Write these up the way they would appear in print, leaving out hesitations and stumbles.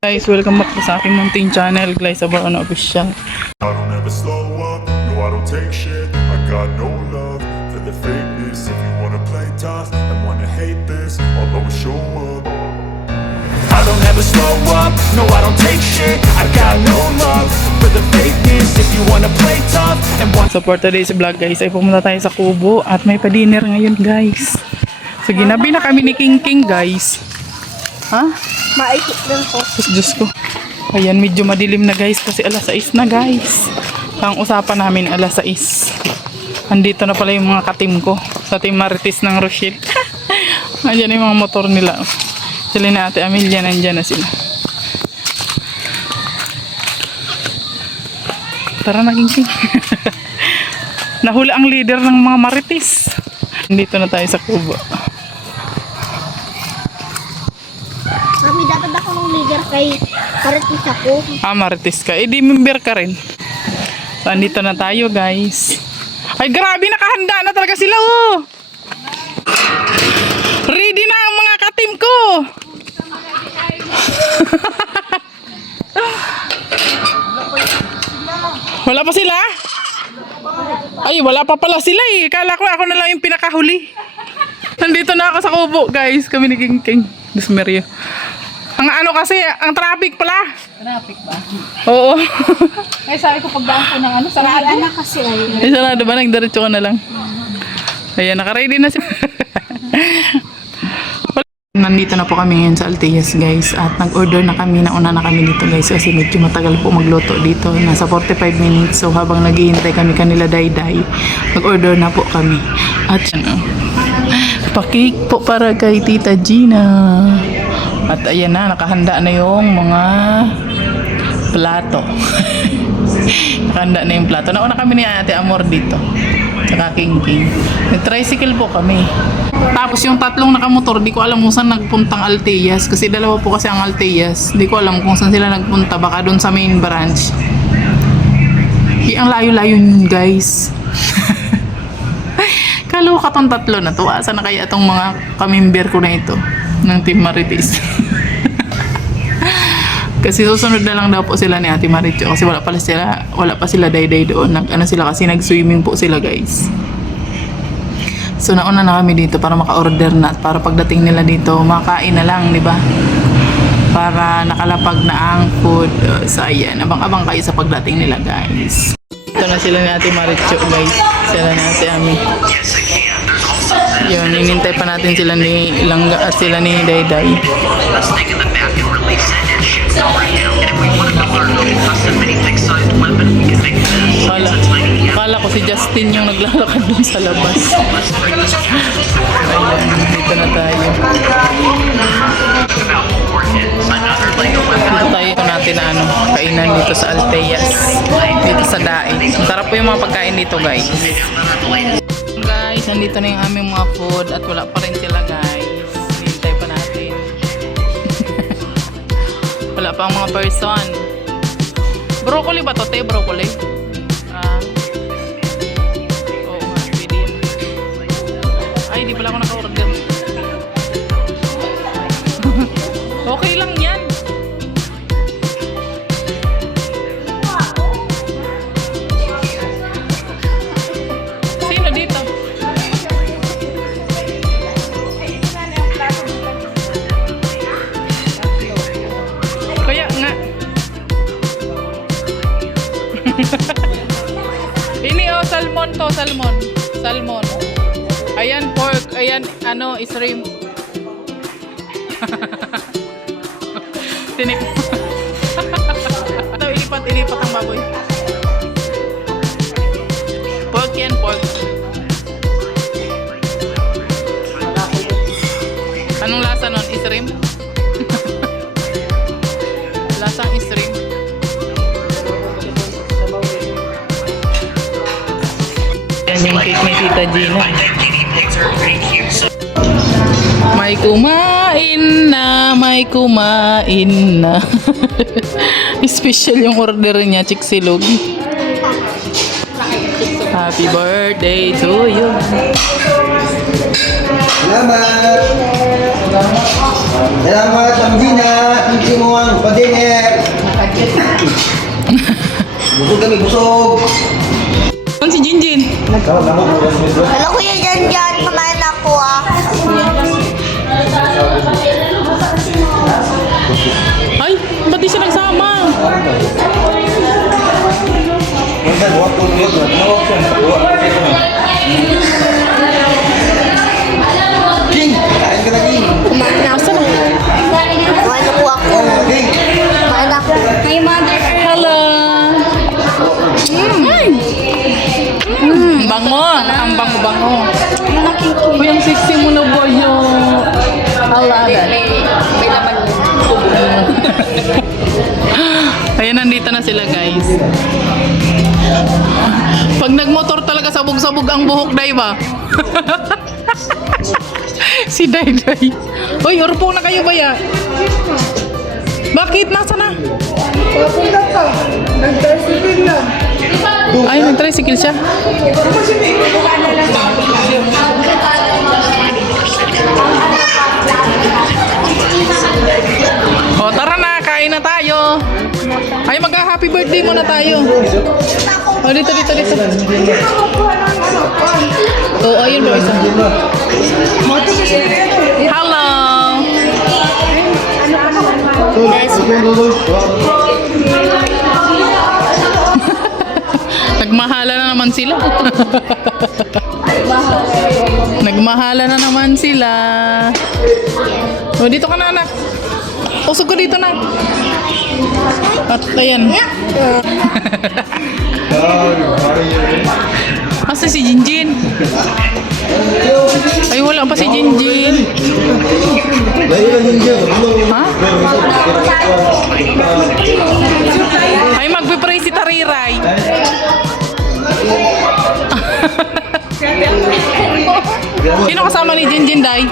Guys, welcome back po sa aking munting channel, Glyza Barona Official. I don't ever slow up, no I don't take shit. I got no love for the fakeness. If you wanna play tough and wanna hate this, I'll always show up. I don't ever slow up, no I don't take shit. I got no love for the fakeness. If you wanna play tough and want. So for today's vlog guys, ay pumunta tayo sa Kubo at may pa-dinner ngayon guys. So ginabi na kami ni King King guys. Ha? Maikot lang po. Diyos ko. Ayan, medyo madilim na guys kasi alas 6 na guys. Ang usapan namin alas 6. Andito na pala yung mga katim ko. Sa Team Marites ng Rochelle. Andyan yung mga motor nila. Sila na Ate Amelia, nandyan na sila. Tara na King King. Nahuli ang leader ng mga Marites. Andito na tayo sa Kubo. Mami, dapat ako ng leader kay Marites ako. Ah, Marites ka. Eh, di member ka rin. So, andito na tayo, guys. Ay, grabe, nakahanda na talaga sila, oh. Ready na ang mga katim ko. Wala pa sila? Ay, wala pa pala sila, eh. Kala ko ako na lang yung pinakahuli. Nandito na ako sa Kubo, guys. Kami ni King King. Dusmerio. Ang ano kasi, ang traffic pala. Traffic ba? Oo. Kaya sabi ko pagdaan ko ng ano, sarado. Sarado na kasi ay. Ay, sarado ba? Nagdiretso ka na lang. Ayan, naka-ready na siya. Nandito na po kami ngayon sa Altias guys. At nag-order na kami, nauna na kami dito guys. Kasi medyo matagal po magluto dito. Nasa 45 minutes. So habang naghihintay kami kanila Dayday, nag-order na po kami. At ano, pakik po para kay Tita Gina. At ayan na, nakahanda na yung mga plato. Nakahanda na yung plato. Nauna kami ni Ate Amor dito. Saka King King. Nag-tricycle po kami. Tapos yung tatlong nakamotor, di ko alam kung saan nagpuntang Altias. Kasi dalawa po kasi ang Altias. Di ko alam kung saan sila nagpunta. Baka doon sa main branch. Ang layo-layo yun guys. Kalo ka tong tatlo na to. Asa na kaya itong mga kamimber ko na ito ng Team Marites. Kasi susunod na lang daw po sila ni Ate Maricho kasi wala pa sila Dayday doon. Ano sila kasi nag-swimming po sila guys. So nauna na kami dito para maka-order na at para pagdating nila dito makain na lang, di ba? Para nakalapag na ang food. So ayan, abang-abang kayo sa pagdating nila guys. Ito na sila ni Ate Maricho guys. Sila ni Ate Ami. Yun, inintay pa natin sila ni Langga at sila ni Dayday. Let's take in the back and release it and shoot overhand. And if we wanted to learn a custom mini-fix-sized weapon, we can make this. Kala ko si Justin yung naglalakad dun sa labas. Ayan, dito na tayo. About 4 hits. Another Lego weapon. Dito tayo natin na ano, kainan dito sa Altias. Dito sa Dae. Sarap po yung mga pagkain dito guys. Guys, nandito na yung aming mga food at wala pa rin sila guys. Hintay pa natin. Wala pa ang mga person. Broccoli ba to, te? Broccoli? Oo nga, pwede yun. Ay, di pala ako naka-order. Okay lang yan. Sino dito? Kaya nga. Ini oh, salmon to, salmon. Salmon. Ayan, pork. Ayan, ano, shrimp. Tinik. Ito, ilipat ang baboy. Pork yan, pork. Anong lasa nun? Shrimp? Lasang shrimp. Yan yung cake ni Tita Gina. May kumain na, may kumain na. Special yung order niya, chiksilog. Happy birthday to you. Salamat! Salamat, Tambina. Pinsi mo ang padiner. Busog kami, busog. Ano si Jinjin? Alam ko yan dyan, kumain ako ah. Ay, ba't di siya nagsama? King, kain ka na, King. Kumain na ako. Kumain na po ako. King. Kumain na ako. Hi, mother. Hello! Bango! Ang bango-bango. Uy, ang sexy mo na boy yung... Ala, May laman mo. Ayan, nandito na sila guys. Pag nagmotor talaga sabog-sabog ang buhok, Day ba? Si Day. Uy, urpong na kayo ba ya? Bakit? Nasa na? Papunta pa. Nag-tricycle lang. Ay, nag-tricycle siya. O, tara na, kain na tayo. Ay, mag-happy birthday muna tayo. O, dito. O, ayun po isa. Hello! Nagmahala na naman sila. Nagmahala na naman sila. O, dito ka na, anak. Usog ko dito na. At ayan. Asa si Jinjin? Ay, wala pa si Jinjin. Ha? Ay, magpipray si Tariray. Sino kasama ni Jinjin, Day?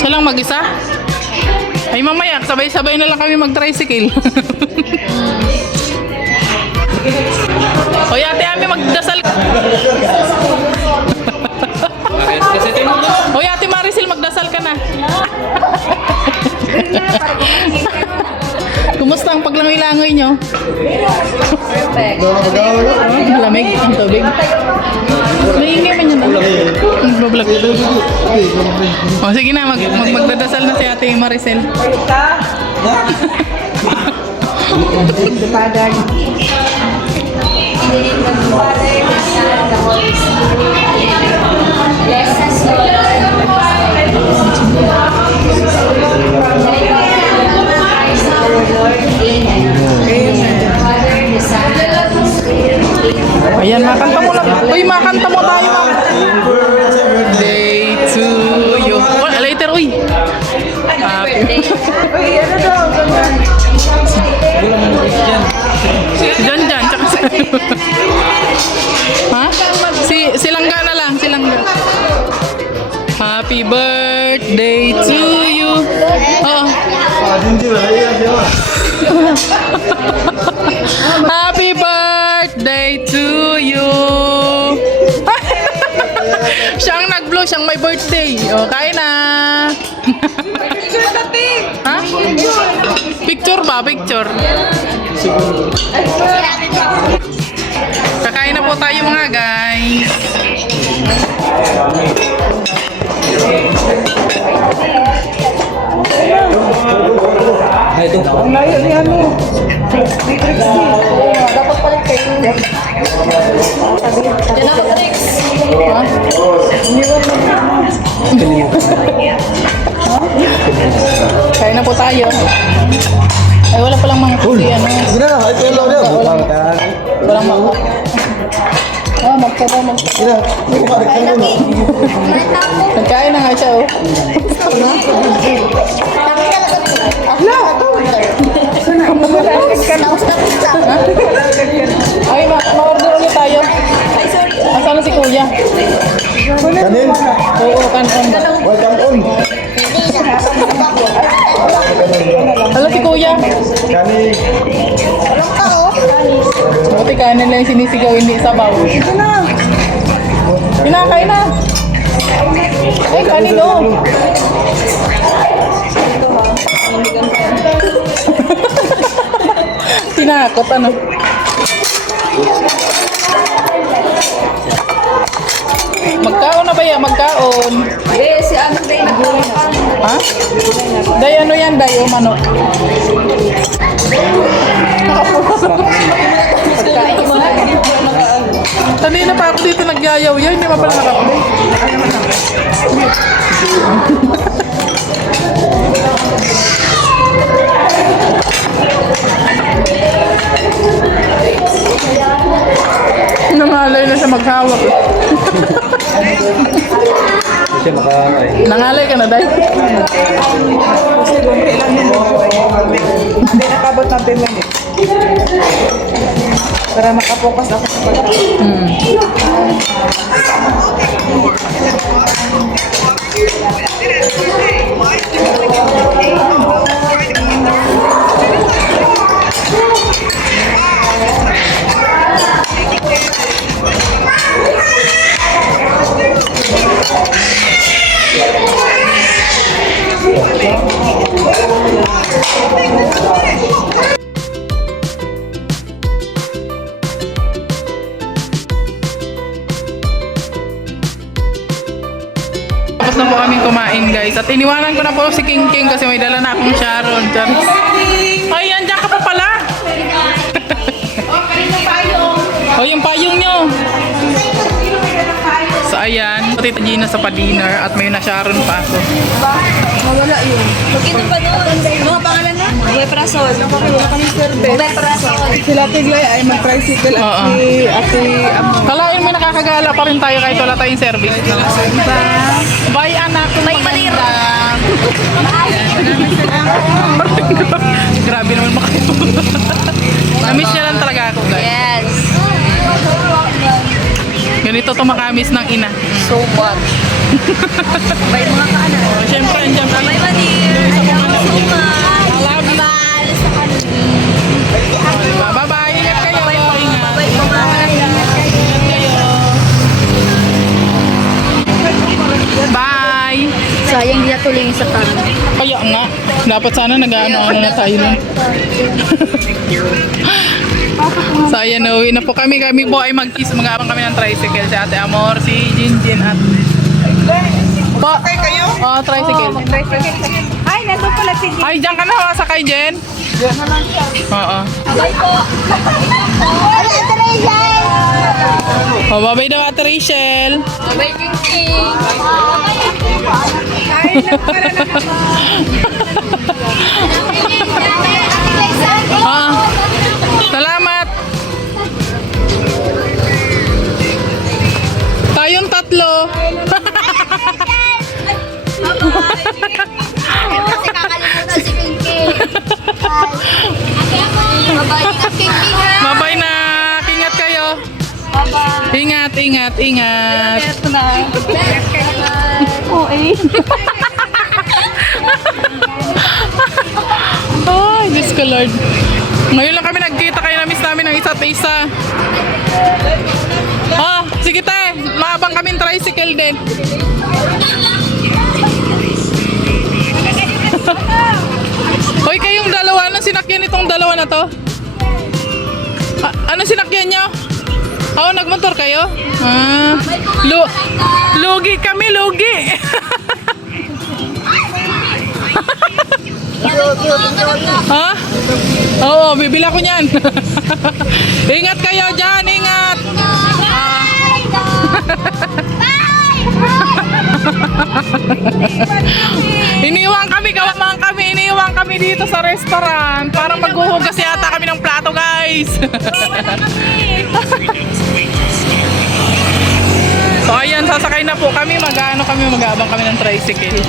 Siya lang mag-isa? Ay, mamaya, sabay-sabay na lang kami mag-tricycle. Hoy, ate Ami, magdasal. Hoy, ate Maricel, magdasal ka na. Kumusta ang paglangoy-langoy nyo? Malamig ang tubig. Maingay man yun. Nagbablog. O, sige na, magdadasal na si ate Maricel. Ayan, makanta mo na. Uy, makanta mo tayo. Birthday to you. Oh, later, uy. Happy. Si Jan, tsaka si... Ha? Si Langga na lang, si Langga. Happy birthday to you. Oh. Happy birthday to you. Siyang nag-vlog, siyang may birthday. O, kain na. Ha? Picture ba? Picture. Kakain na po tayo mga guys. Ang layo ni ano. May tricks din. Dapat pala kayo. Yan ako tricks. Ha? Kain na po tayo. Ay, wala palang mga kasi ano. Gina na, ito yung laudio. Walang mga. Ah, magkaba. Gina, may kumarik ka na. Kumain na ako. Nagkain na nga siya, oh. Ay, ma-order ulit tayo. Asan na si Kuya? Kanin, Oo, kanon. welcome on. Hala si Kuya. Kanin. Walang ka oh. Buti kanin lang yung sinisigaw, hindi sabaw. Pinakain na. Ay, kanin, oh. Tinakot, ano? Magkaon na ba yan? Magkaon. Si ano day nagkawakan. Ha? Day, ano yan? Day, o manok? Kanina pa ako dito nagyayaw yan. Hindi pa pala nakaplay. Nangalay na siya maghawak. Kasi makakay. Nangalay ka na, Day? Hindi nakabot ng 10 minutes. Para makapokus ako sa pagkain. Tapos na po kami kumain, guys. At iniwanan ko na po si King King kasi may dala na akong Sharon. Charis. Ay, andyan ka pa pala. Oh, yung payong nyo. So, ayan. Tita Gina sa pa-dinner at may na Sharon pa. So, Mawala yun. Magkita pa doon. Mga pangalan na? Omeprazole. Wala kami service. Omeprazole. Sila Tigay ay mag-tricycle at Oo. si Ate kalain mo nakakagala pa rin tayo kahit wala tayong service. Bye, anak. May manira. Grabe naman makayo. Namiss niya lang talaga ako, guys. Yes. Ganito to makamis ng ina. So what? May mga kaanan. Siyempre, andyan pa. Bye, Manir. I love you so much. I love you. Bye-bye. Ingat kayo. Ingat. Bye, mga kaanan. Bye. Sayang di natuloy yung sa tanong. Kaya nga. Dapat sana nag-ano-ano na tayo nun. So ayan, uwi na po kami. Kami po ay mag-kiss. Mag-aabang kami ng tricycle. Si Ate Amor, si Jinjin at... Po. Oo, tricycle. Ay, nandun pala si Ay, diyan ka na. Sakay, Jen. Diyan na lang siya. Oo. Bye po. Oh, bye-bye daw, Ate Rachel. Bye, King. Ay, nagpara na naman. Ah, salamat. Tayong tatlo. Kasi kakalimutan si King King. Bye-bye na King King ha. Bye-bye na. Ingat kayo. Bye-bye. Ingat, ingat, ingat. Ito na. Oo eh. Ay, Diyos ko Lord. Ngayon lang kami nagkita kayo, na-miss namin ng isa't isa. Oh, sige tayo. Maabang kaming tricycle din. Hoy, kayong dalawa, anong sinakyan itong dalawa na to? Anong sinakyan nyo? Oo, nagmotor kayo? Ah, lugi kami, lugi. Ha? Oo, bibila ko niyan. Ingat kayo dyan, ingat. Iniwan kami dito sa restaurant para maghuhugas yata kami ng plato, guys. So ayan, sasakay na po kami, mag-aabang kami ng tricycle.